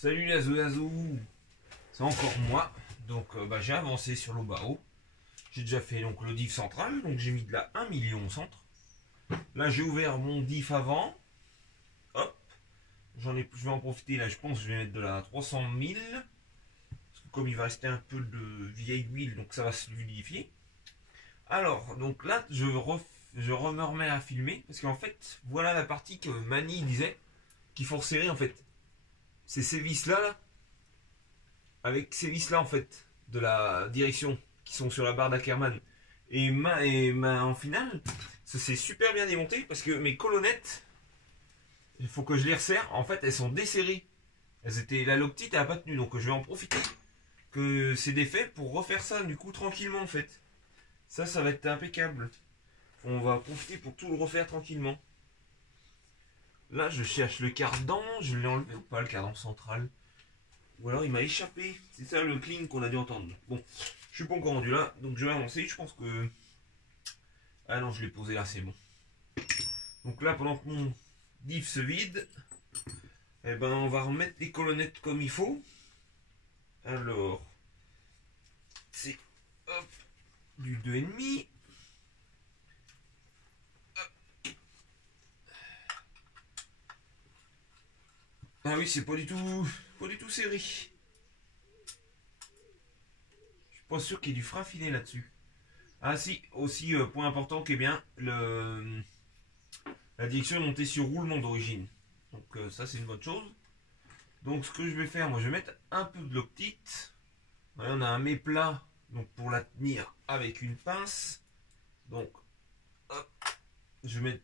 Salut Lazou, c'est encore moi. Donc j'ai avancé sur l'Obao. J'ai déjà fait donc le diff central, donc j'ai mis de la 1 million au centre. Là j'ai ouvert mon diff avant. Hop, je vais en profiter là, je pense que je vais mettre de la 300 000. Parce que comme il va rester un peu de vieille huile, donc ça va se fluidifier. Alors, donc là je me remets à filmer. Parce qu'en fait, voilà la partie que Mani disait qu'il faut resserrer en fait. C'est ces vis là, avec ces vis là en fait de la direction qui sont sur la barre d'Ackerman en finale ça s'est super bien démonté parce que mes colonnettes, il faut que je les resserre, en fait elles sont desserrées, la loctite elle a pas tenu, donc je vais en profiter que c'est défait pour refaire ça du coup tranquillement en fait. Ça va être impeccable, on va profiter pour tout le refaire tranquillement. Là je cherche le cardan, je l'ai enlevé ou pas le cardan central? Ou alors il m'a échappé. C'est ça le clean qu'on a dû entendre. Bon, je suis pas encore rendu là, donc je vais avancer. Je pense que... Ah non, je l'ai posé là, c'est bon. Donc là, pendant que mon diff se vide, eh ben, on va remettre les colonnettes comme il faut. Alors, c'est hop, du 2,5. Ah oui, c'est pas du tout serré. Je suis pas sûr qu'il y ait du frein finé là-dessus. Ah si, aussi point important qui est bien, la direction est montée sur roulement d'origine. Donc ça c'est une bonne chose. Donc ce que je vais faire, moi je vais mettre un peu de loctite. Voilà, on a un méplat donc pour la tenir avec une pince. Donc hop, je vais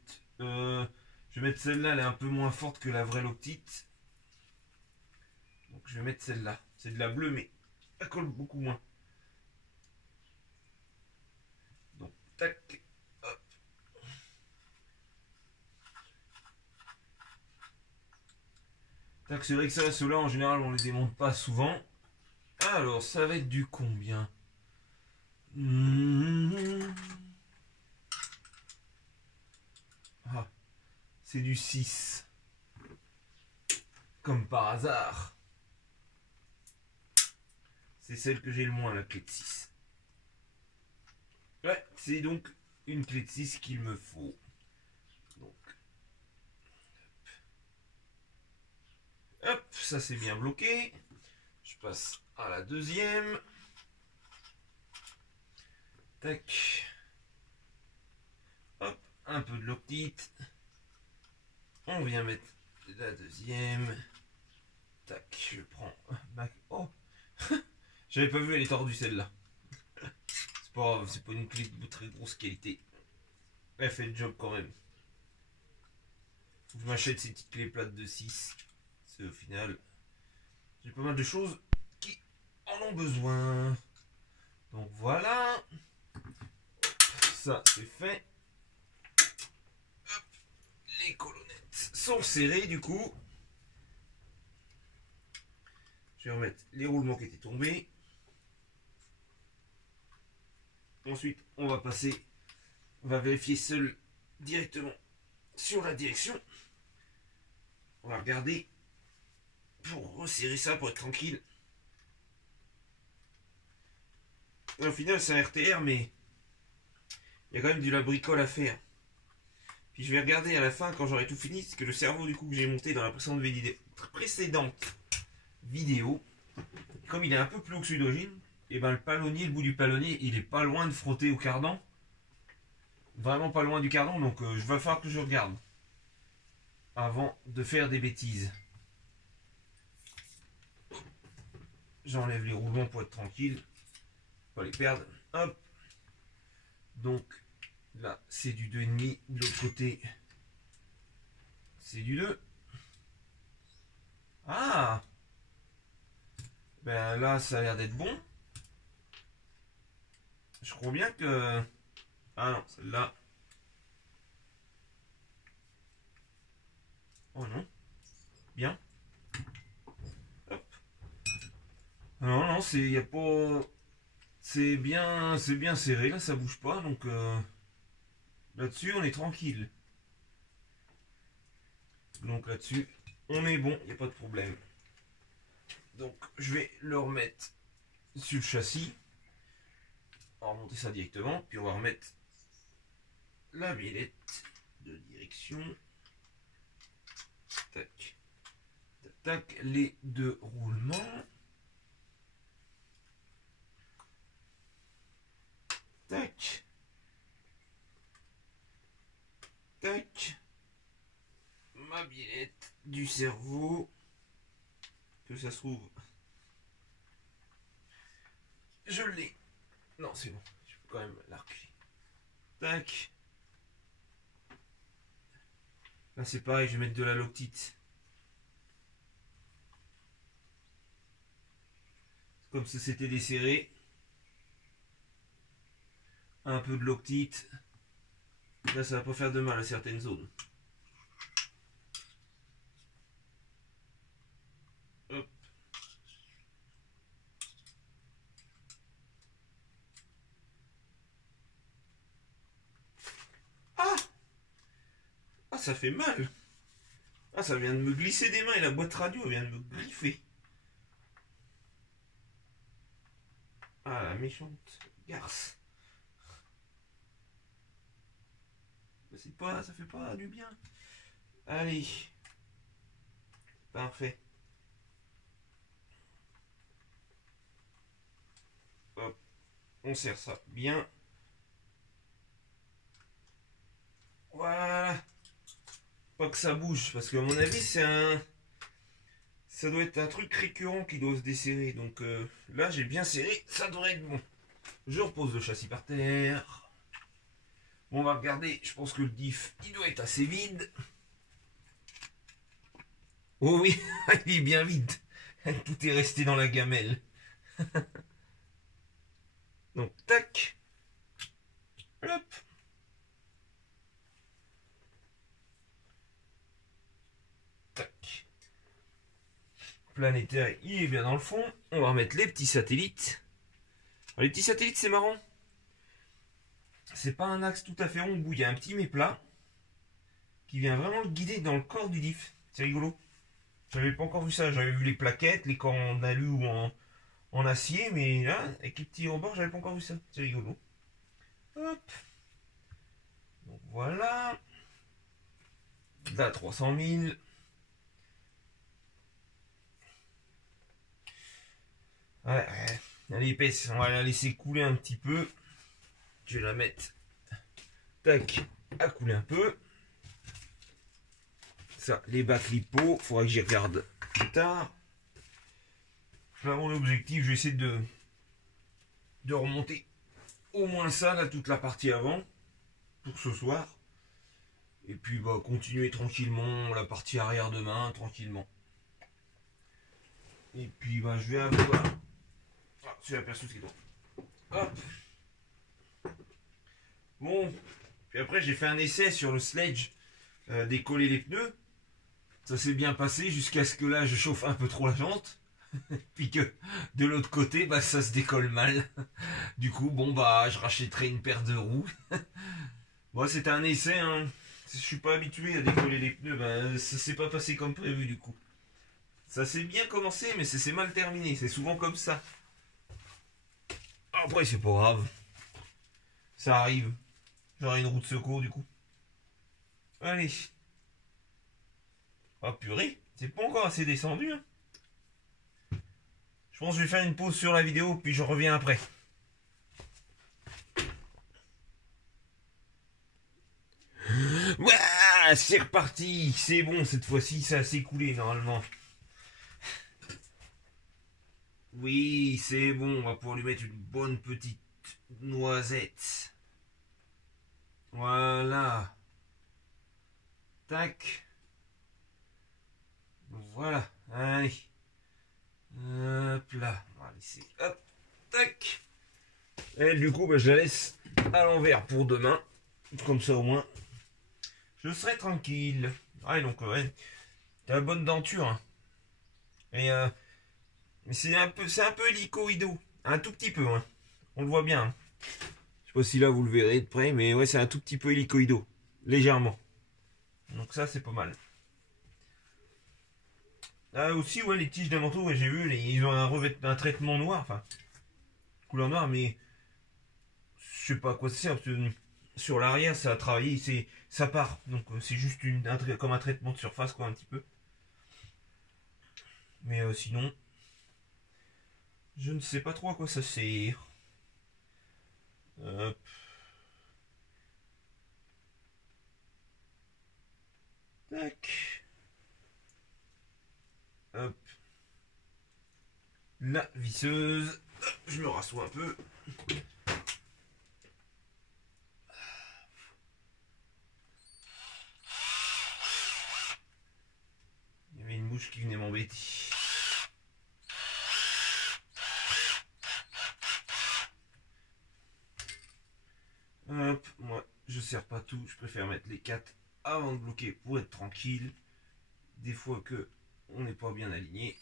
mettre celle-là, elle est un peu moins forte que la vraie loctite. Donc je vais mettre celle-là. C'est de la bleue mais elle colle beaucoup moins. Donc tac. Hop. Tac, c'est vrai que ça, ceux-là en général on les démonte pas souvent. Alors ça va être du combien? Ah, c'est du 6. Comme par hasard. C'est celle que j'ai le moins, la clé de 6. Ouais, c'est donc une clé de 6 qu'il me faut. Donc, hop, ça c'est bien bloqué. Je passe à la deuxième. Tac. Hop, un peu de loctite. On vient mettre la deuxième. Tac, je prends ma... Oh. J'avais pas vu, elle est tordue celle-là. C'est pas une clé de très grosse qualité. Elle fait le job quand même. Faut que je m'achète ces petites clés plates de 6. C'est au final, j'ai pas mal de choses qui en ont besoin. Donc voilà. Ça c'est fait. Hop. Les colonnettes sont serrées du coup. Je vais remettre les roulements qui étaient tombés. Ensuite, on va vérifier seul directement sur la direction. On va regarder pour resserrer ça, pour être tranquille. Et au final, c'est un RTR, mais il y a quand même du la bricole à faire. Puis je vais regarder à la fin, quand j'aurai tout fini, parce que le cerveau du coup que j'ai monté dans la précédente vidéo, comme il est un peu plus haut que celui d'origine, et ben le bout du palonnier, il est pas loin de frotter au cardan. Vraiment pas loin du cardan, donc je vais falloir que je regarde avant de faire des bêtises. J'enlève les roulements pour être tranquille, pas les perdre. Hop. Donc là c'est du 2,5, de l'autre côté c'est du 2. Ah, ben là ça a l'air d'être bon. Je crois bien que... Ah non, celle-là. Oh non. Bien. Hop. Non, non, c'est... Y a pas... C'est bien serré, là, ça bouge pas, donc... Là-dessus, on est tranquille. Donc là-dessus, on est bon, il n'y a pas de problème. Donc je vais le remettre sur le châssis. On va remonter ça directement. Puis on va remettre la biellette de direction. Tac. Tac, tac. Les deux roulements. Tac. Tac. Ma biellette du cerveau. Que ça se trouve. Je l'ai. Non, c'est bon. Je peux quand même la reculer. Tac. Là, c'est pareil, je vais mettre de la loctite. Comme si c'était desserré. Un peu de loctite. Là, ça va pas faire de mal à certaines zones. Hop. Ah! Ah, ça fait mal. Ah, ça vient de me glisser des mains et la boîte radio vient de me griffer. Ah, la méchante garce. C'est pas, ça fait pas du bien. Allez. Parfait. Hop. On serre ça bien. Voilà. Pas que ça bouge, parce qu'à mon avis, c'est un... Ça doit être un truc récurrent qui doit se desserrer. Donc là, j'ai bien serré. Ça devrait être bon. Je repose le châssis par terre. On va regarder. Je pense que le diff, il doit être assez vide. Oh oui, il est bien vide. Tout est resté dans la gamelle. Donc, tac. Hop. Tac. Planétaire, il est bien dans le fond. On va remettre les petits satellites. Alors, les petits satellites, c'est marrant. C'est pas un axe tout à fait rond au bout. Il y a un petit méplat qui vient vraiment le guider dans le corps du diff. C'est rigolo. J'avais pas encore vu ça. J'avais vu les plaquettes, les corps en alu ou en acier. Mais là, avec les petits rebords, j'avais pas encore vu ça. C'est rigolo. Hop. Donc voilà. Là, 300 000. Ouais, elle est épaisse. On va la laisser couler un petit peu. Je vais la mettre. Tac. À couler un peu. Ça, les bacs lipo. Faudra que j'y regarde plus tard. Là, mon objectif, je vais essayer de remonter au moins ça, là, toute la partie avant. Pour ce soir. Et puis, bah, continuer tranquillement la partie arrière demain, tranquillement. Et puis, bah, je vais avoir. Ah, c'est la personne qui est droit. Hop. Bon. Puis après, j'ai fait un essai sur le sledge, décoller les pneus. Ça s'est bien passé jusqu'à ce que là, je chauffe un peu trop la jante. Puis que de l'autre côté, bah, ça se décolle mal. Du coup, bon, bah, je rachèterai une paire de roues. Bon, c'était un essai, hein. Je suis pas habitué à décoller les pneus, bah, ça s'est pas passé comme prévu du coup. Ça s'est bien commencé, mais c'est mal terminé. C'est souvent comme ça. Après, c'est pas grave. Ça arrive. J'aurai une roue de secours du coup. Allez. Oh purée, c'est pas encore assez descendu. Hein. Je pense que je vais faire une pause sur la vidéo, puis je reviens après. Ouah, c'est reparti. C'est bon, cette fois-ci, ça s'est coulé normalement. Oui, c'est bon, on va pouvoir lui mettre une bonne petite noisette. Voilà. Tac. Voilà. Allez. Hop là. On va laisser. Hop. Tac. Et du coup, bah, je la laisse à l'envers pour demain. Comme ça au moins. Je serai tranquille. Ouais, donc ouais. T'as la bonne denture. Hein. Et c'est un peu hélicoïdo. Un tout petit peu. Hein. On le voit bien. Hein. Je sais pas si là vous le verrez de près, mais ouais, c'est un tout petit peu hélicoïdo. Légèrement. Donc ça, c'est pas mal. Ah, aussi, ouais, les tiges d'un manteau, ouais, j'ai vu, ils ont un traitement noir, enfin, couleur noire, mais je sais pas à quoi ça sert, parce que sur l'arrière, ça a travaillé, ça part. Donc, c'est juste comme un traitement de surface, quoi, un petit peu. Mais sinon, je ne sais pas trop à quoi ça sert. Hop. Tac. Hop. La visseuse. Hop, je me rassois un peu. Il y avait une mouche qui venait m'embêter. Hop, moi je serre pas tout, je préfère mettre les 4 avant de bloquer pour être tranquille. Des fois que on n'est pas bien aligné. De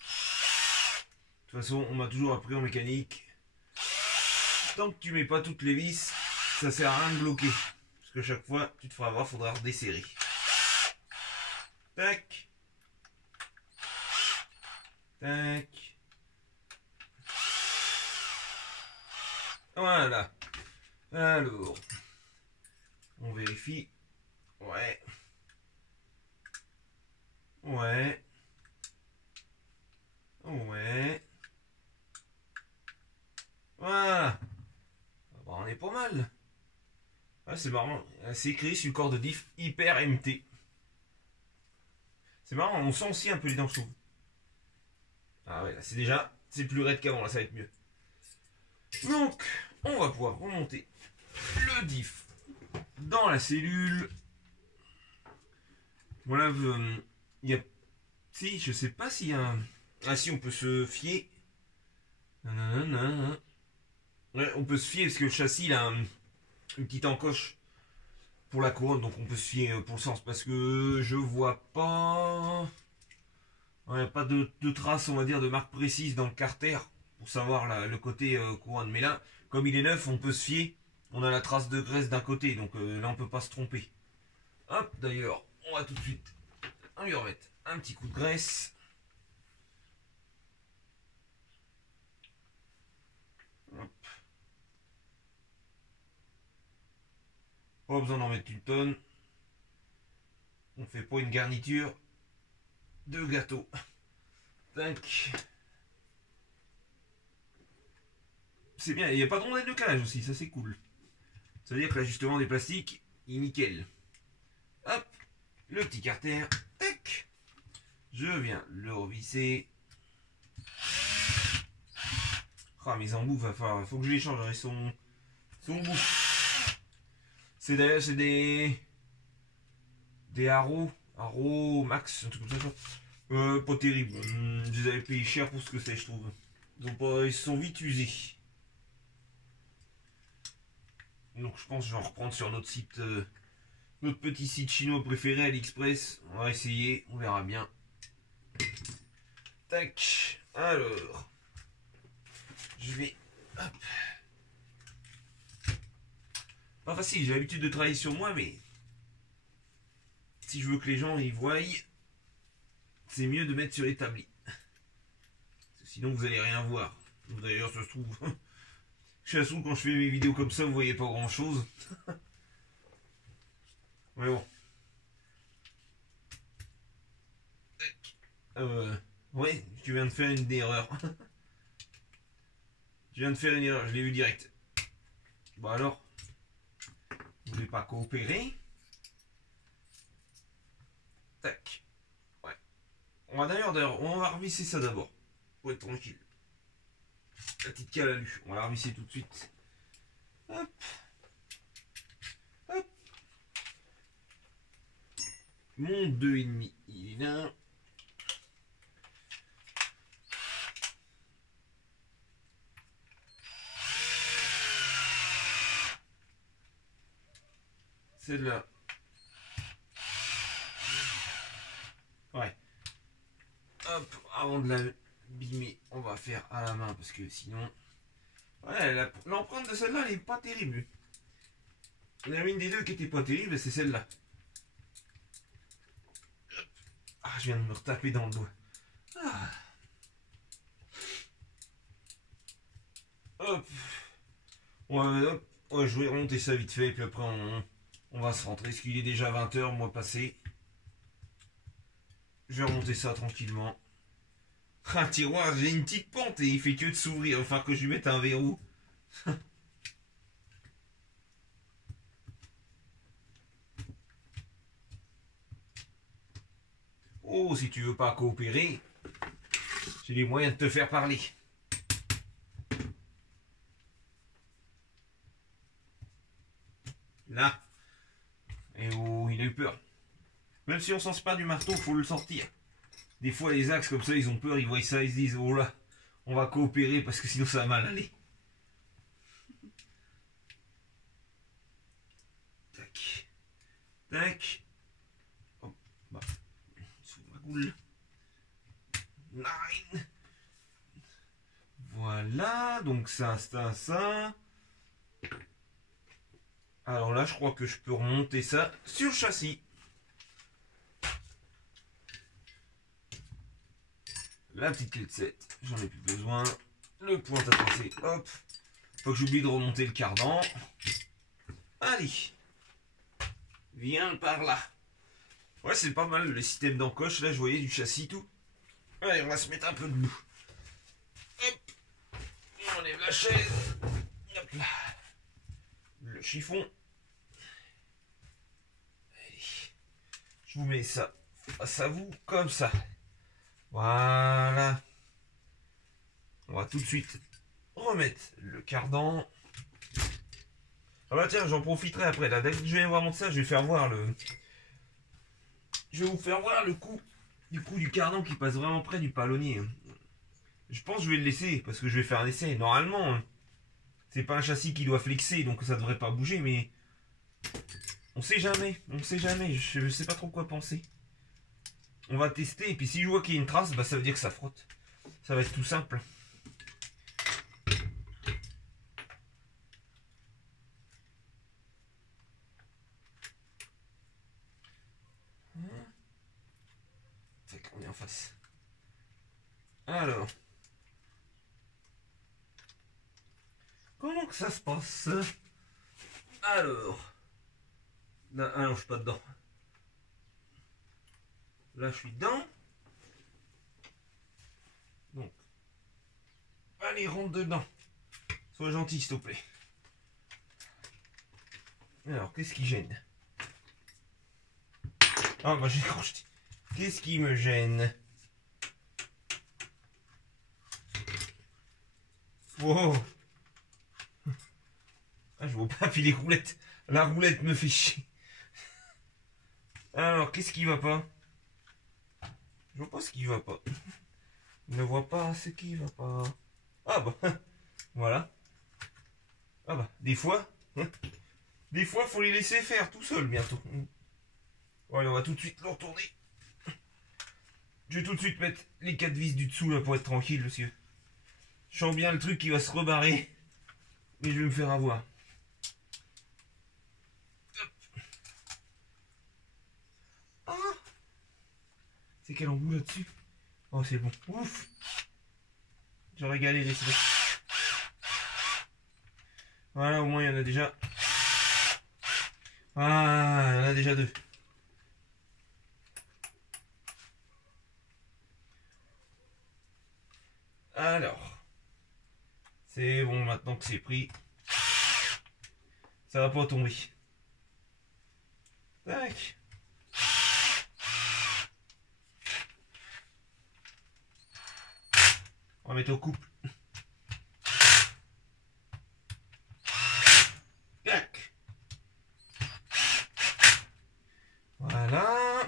toute façon, on m'a toujours appris en mécanique. Tant que tu mets pas toutes les vis, ça sert à rien de bloquer. Parce que chaque fois, tu te feras avoir, faudra redesserrer. Tac. Tac. Voilà. Alors, on vérifie. Ouais. Ouais. Ouais. Voilà. Bon, on est pas mal. Ah, c'est marrant. C'est écrit sur le corps de diff hyper MT. C'est marrant, on sent aussi un peu les dents, je trouve. Ah ouais, là c'est déjà, c'est plus raide qu'avant, là ça va être mieux. Donc, on va pouvoir remonter le diff dans la cellule. Voilà, il y a... Si, je sais pas s'il y a un... Ah si, on peut se fier. Nanana. Ouais, on peut se fier parce que le châssis, il a une petite encoche pour la couronne, donc on peut se fier pour le sens. Parce que je vois pas... Ouais, pas de traces, on va dire, de marque précise dans le carter pour savoir le côté couronne. Mais là, comme il est neuf, on peut se fier. On a la trace de graisse d'un côté, donc là on peut pas se tromper. Hop, d'ailleurs, on va tout de suite lui remettre un petit coup de graisse. Hop. Pas besoin d'en mettre une tonne. On fait pas une garniture de gâteau. Tac. C'est bien, il n'y a pas de rondelle de calage aussi, ça c'est cool. Ça veut dire que l'ajustement des plastiques est nickel. Hop, le petit carter. Tac. Je viens le revisser. Ah, mes embouts, faut que je les change, ils sont bout. C'est d'ailleurs, c'est des Arrow Max, un truc comme ça. Pas terrible. Je les avais payés cher pour ce que c'est, je trouve. Ils sont vite usés. Donc je pense que je vais en reprendre sur notre site, notre petit site chinois préféré, AliExpress. On va essayer, on verra bien. Tac. Alors, je vais. Hop. Pas facile, j'ai l'habitude de travailler sur moi, mais si je veux que les gens y voient, c'est mieux de mettre sur l'établi. Sinon vous allez rien voir. D'ailleurs, ça se trouve. Je trouve quand je fais mes vidéos comme ça, vous voyez pas grand chose. Mais bon. Ouais, tu viens de faire une erreur. Je viens de faire une erreur, je l'ai vu direct. Bon alors, vous voulez pas coopérer? Tac. Ouais. On va d'ailleurs, on va revisser ça d'abord. Pour être tranquille. La petite cale à lu. On va la revisser tout de suite. Hop. Hop. Mon 2,5, il est là. Celle-là. Ouais. Hop, avant de l'abîmer, on va faire à la main parce que sinon. Ouais, l'empreinte de celle-là, elle est pas terrible. Il y en a une des deux qui était pas terrible, c'est celle-là. Ah, je viens de me retaper dans le doigt. Ah. Hop. Hop. Ouais, je vais remonter ça vite fait, puis après on va se rentrer, parce qu'il est déjà 20h, moi passé. Je vais remonter ça tranquillement. Un tiroir, j'ai une petite pente et il fait que de s'ouvrir, enfin que je lui mette un verrou. Oh, si tu veux pas coopérer, j'ai les moyens de te faire parler. Là. Et oh, il a eu peur. Même si on sent pas du marteau, faut le sortir. Des fois, les axes comme ça, ils ont peur, ils voient ça, ils se disent, oh là, on va coopérer parce que sinon ça va mal aller. Tac. Tac. Hop, bah, sous ma goule. Nine. Voilà, donc ça, ça. Alors là, je crois que je peux remonter ça sur le châssis. La petite clé de 7, j'en ai plus besoin. Le point à tracer, hop. Faut que j'oublie de remonter le cardan. Allez. Viens par là. Ouais, c'est pas mal le système d'encoche. Là, je voyais du châssis tout. Allez, on va se mettre un peu debout. Hop. On enlève la chaise. Hop là. Le chiffon. Allez. Je vous mets ça face à vous, comme ça. Voilà. On va tout de suite remettre le cardan. Ah bah tiens, j'en profiterai après. Là, dès que je vais voir monter ça, je vais faire voir le... Je vais vous faire voir le coup du cardan qui passe vraiment près du palonnier. Je pense que je vais le laisser parce que je vais faire un essai. Normalement, c'est pas un châssis qui doit flexer, donc ça devrait pas bouger, mais on sait jamais. On sait jamais. Je sais pas trop quoi penser. On va tester, et puis si je vois qu'il y a une trace, bah ça veut dire que ça frotte. Ça va être tout simple. C'est qu'on est en face. Alors. Comment que ça se passe? Alors. Là, ah non, je suis pas dedans. Là, je suis dedans. Donc. Allez, rentre dedans. Sois gentil, s'il te plaît. Alors, qu'est-ce qui gêne? Ah, bah j'ai crocheté. Qu'est-ce qui me gêne? Wow. Ah, je vois pas, puis les roulettes. La roulette me fait chier. Alors, qu'est-ce qui va pas? Je vois pas ce qui va pas. Je ne vois pas ce qui va pas. Ah bah, voilà. Ah bah, des fois, faut les laisser faire tout seul bientôt. Allez, on va tout de suite le retourner. Je vais tout de suite mettre les 4 vis du dessous là pour être tranquille, monsieur. Je sens bien le truc qui va se rebarrer. Mais je vais me faire avoir. Ah, c'est quel embout là-dessus? Oh, c'est bon. Ouf. J'aurais galéré, c'est bon. Voilà, au moins il y en a déjà. Ah, il y en a déjà 2. Alors. C'est bon, maintenant que c'est pris. Ça va pas tomber. Tac. On va mettre au couple. Tac. Voilà.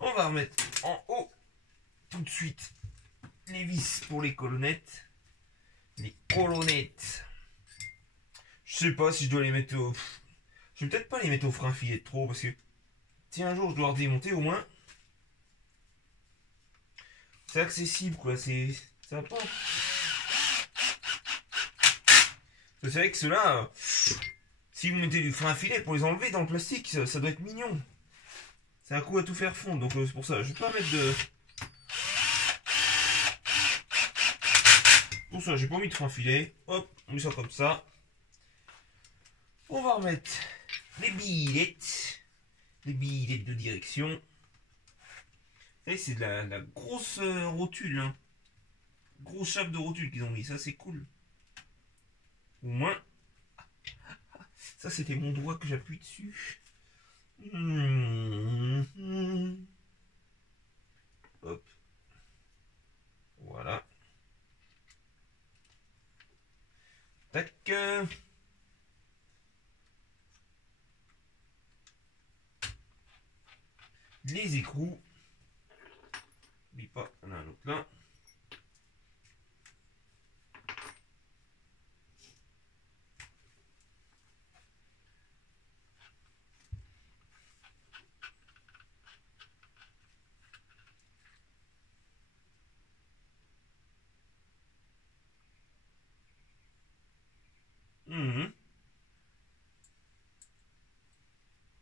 On va remettre en haut tout de suite les vis pour les colonnettes. Les colonnettes. Je sais pas si je dois les mettre au... Je vais peut-être pas les mettre au frein filet de trop parce que si un jour je dois redémonter au moins. C'est accessible quoi, c'est sympa. C'est vrai que ceux-là, si vous mettez du frein filet pour les enlever dans le plastique, ça doit être mignon. C'est un coup à tout faire fondre, donc c'est pour ça. Je vais pas mettre de... pour ça, j'ai pas envie de faire un filet. Hop, on met ça comme ça. On va remettre les billettes. Les billettes de direction. Et c'est de la grosse rotule. Hein. Grosse chape de rotule qu'ils ont mis. Ça, c'est cool. Au moins. Ça, c'était mon doigt que j'appuie dessus. Hop. Voilà. Tac. Les écrous. N'oublie pas, on a un autre là.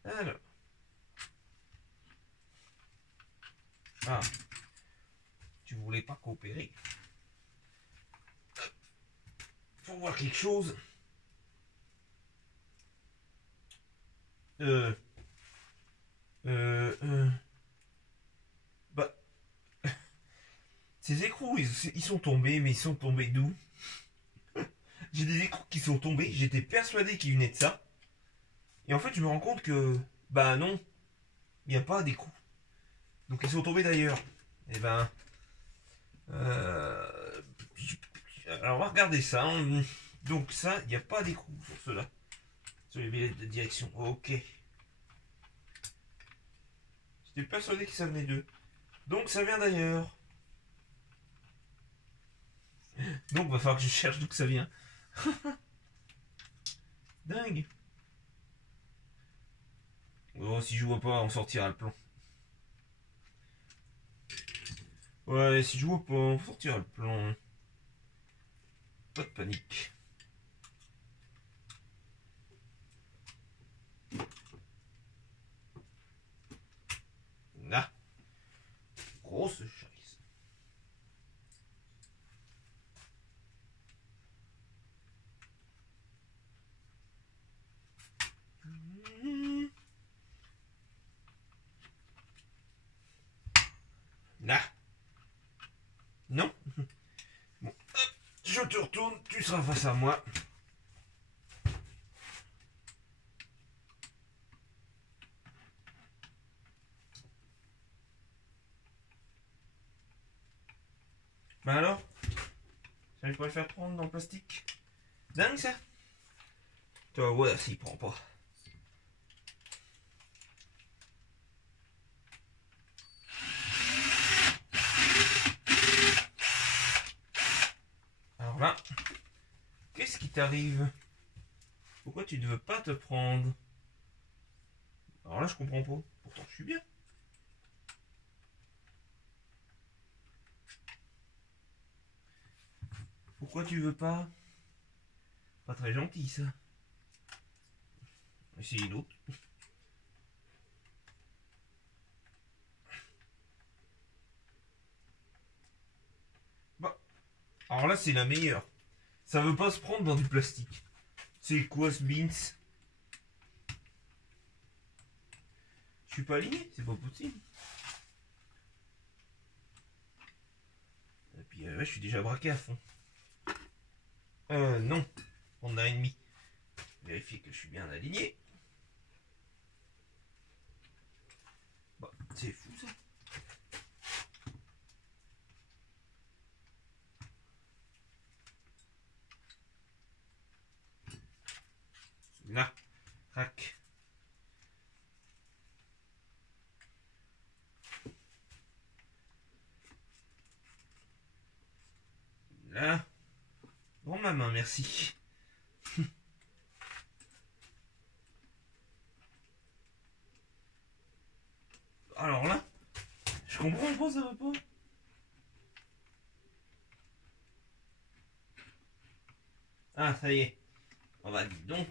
Alors. Ah. Tu voulais pas coopérer. Faut voir quelque chose. Bah. Ces écrous, ils sont tombés, mais ils sont tombés d'où? J'ai des écrous qui sont tombés, j'étais persuadé qu'ils venaient de ça. Et en fait, je me rends compte que, bah non, il n'y a pas d'écrous. Donc ils sont tombés d'ailleurs. Et ben, alors on va regarder ça. Hein. Donc ça, il n'y a pas d'écrou sur ceux-là. Sur les billets de direction. Ok. J'étais persuadé que ça venait d'eux. Donc ça vient d'ailleurs. Donc va falloir que je cherche d'où que ça vient. Dingue. Oh, si je vois pas, on sortira le plan. Ouais, si je vois pas, on sortira le plan. Pas de panique. Là. Grosse chaise. Là. Non. Bon, hop, je te retourne, tu seras face à moi. Bah alors, j'arrive pas à le faire prendre dans le plastique. Dingue ça. Toi, ouais, s'il prend pas. Alors là, qu'est-ce qui t'arrive? Pourquoi tu ne veux pas te prendre? Alors là, je comprends pas. Pourtant, je suis bien. Pourquoi tu veux pas? Pas très gentil ça. Essayez l'autre. Bah, alors là, c'est la meilleure. Ça veut pas se prendre dans du plastique. C'est quoi ce beans? Je suis pas aligné, c'est pas possible. Et puis je suis déjà braqué à fond. Non. On a ennemi. Vérifier que je suis bien aligné. Bah, c'est fou ça. Là. Crac. Là. Bon ma main, merci. Alors là, je comprends pas, ça va pas. Ah, ça y est. On va dire donc.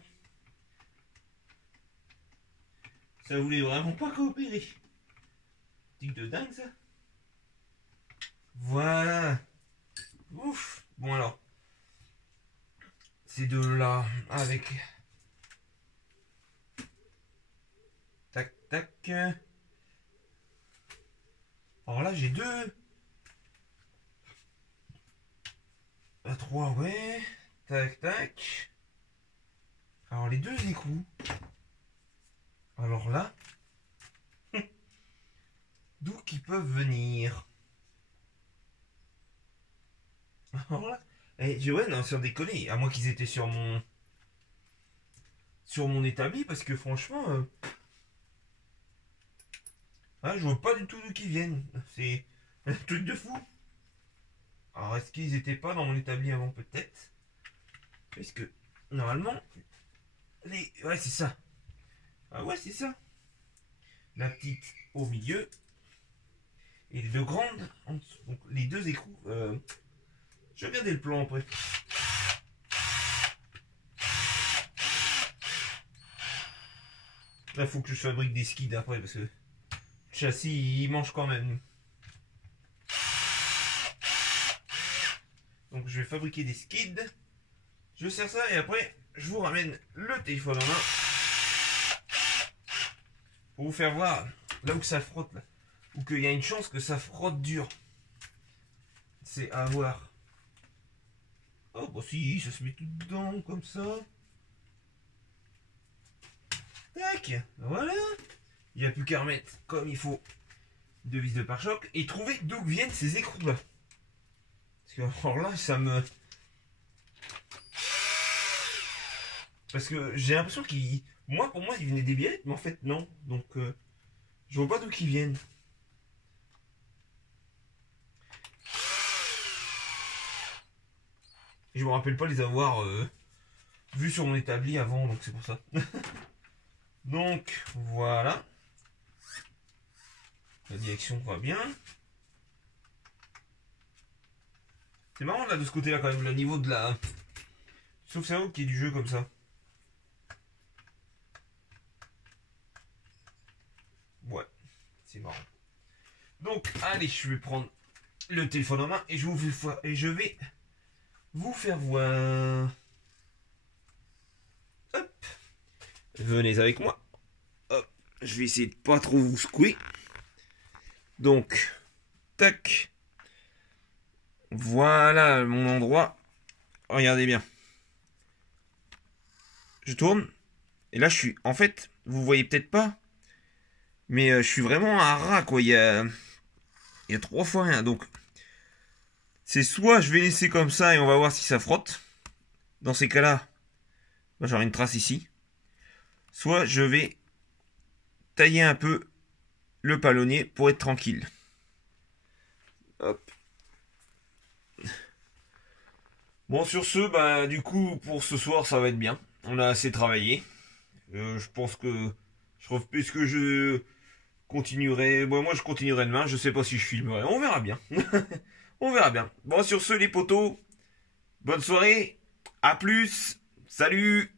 Ça voulait vraiment pas coopérer. Tic de dingue ça. Voilà. Ouf. Bon alors. ces deux-là avec... Tac, tac. Alors là, j'ai deux. À trois, ouais. Tac, tac. Alors les deux écrous. Alors là, d'où qu'ils peuvent venir? Alors là, ouais, non, sans déconner, à moins qu'ils étaient sur mon établi, parce que franchement, je vois pas du tout d'où qu'ils viennent. C'est un truc de fou. Alors est-ce qu'ils étaient pas dans mon établi avant? Peut-être. Parce que normalement, ouais, c'est ça. Ah ouais, c'est ça. La petite au milieu. Et les deux grandes en dessous. Donc les deux écrous. Je vais regarder le plan après. Là, faut que je fabrique des skids après parce que le châssis, il mange quand même. Donc je vais fabriquer des skids. Je sers ça et après, je vous ramène le téléphone en main. Pour vous faire voir là où ça frotte là. Ou qu'il y a une chance que ça frotte dur. C'est à voir. Oh bah si, ça se met tout dedans comme ça. Tac, voilà. Il n'y a plus qu'à remettre comme il faut deux vis de pare-choc et trouver d'où viennent ces écrous là. Parce que alors là, ça me... Parce que j'ai l'impression qu'ils... Moi, pour moi, ils venaient des birettes, mais en fait, non. Donc, je vois pas d'où qu'ils viennent. Et je me rappelle pas les avoir vus sur mon établi avant, donc c'est pour ça. Donc, voilà. La direction va bien. C'est marrant là de ce côté-là quand même, le niveau de la... Sauf c'est qui est du jeu comme ça. Ouais, c'est marrant. Donc, allez, je vais prendre le téléphone en main et je vais vous faire voir. Hop. Venez avec moi. Hop. Je vais essayer de pas trop vous secouer. Donc, tac. Voilà mon endroit. Regardez bien. Je tourne. Et là, je suis... En fait, vous voyez peut-être pas. Mais je suis vraiment un rat, quoi. Il y a 3 fois rien. Donc, c'est soit je vais laisser comme ça et on va voir si ça frotte. Dans ces cas-là, j'aurai une trace ici. Soit je vais tailler un peu le palonnier pour être tranquille. Hop. Bon, sur ce, du coup, pour ce soir, ça va être bien. On a assez travaillé. Je pense que est-ce que je continuerai. Bon, moi, je continuerai demain. Je sais pas si je filmerai. On verra bien. On verra bien. Bon, sur ce, les potos, bonne soirée. À plus. Salut.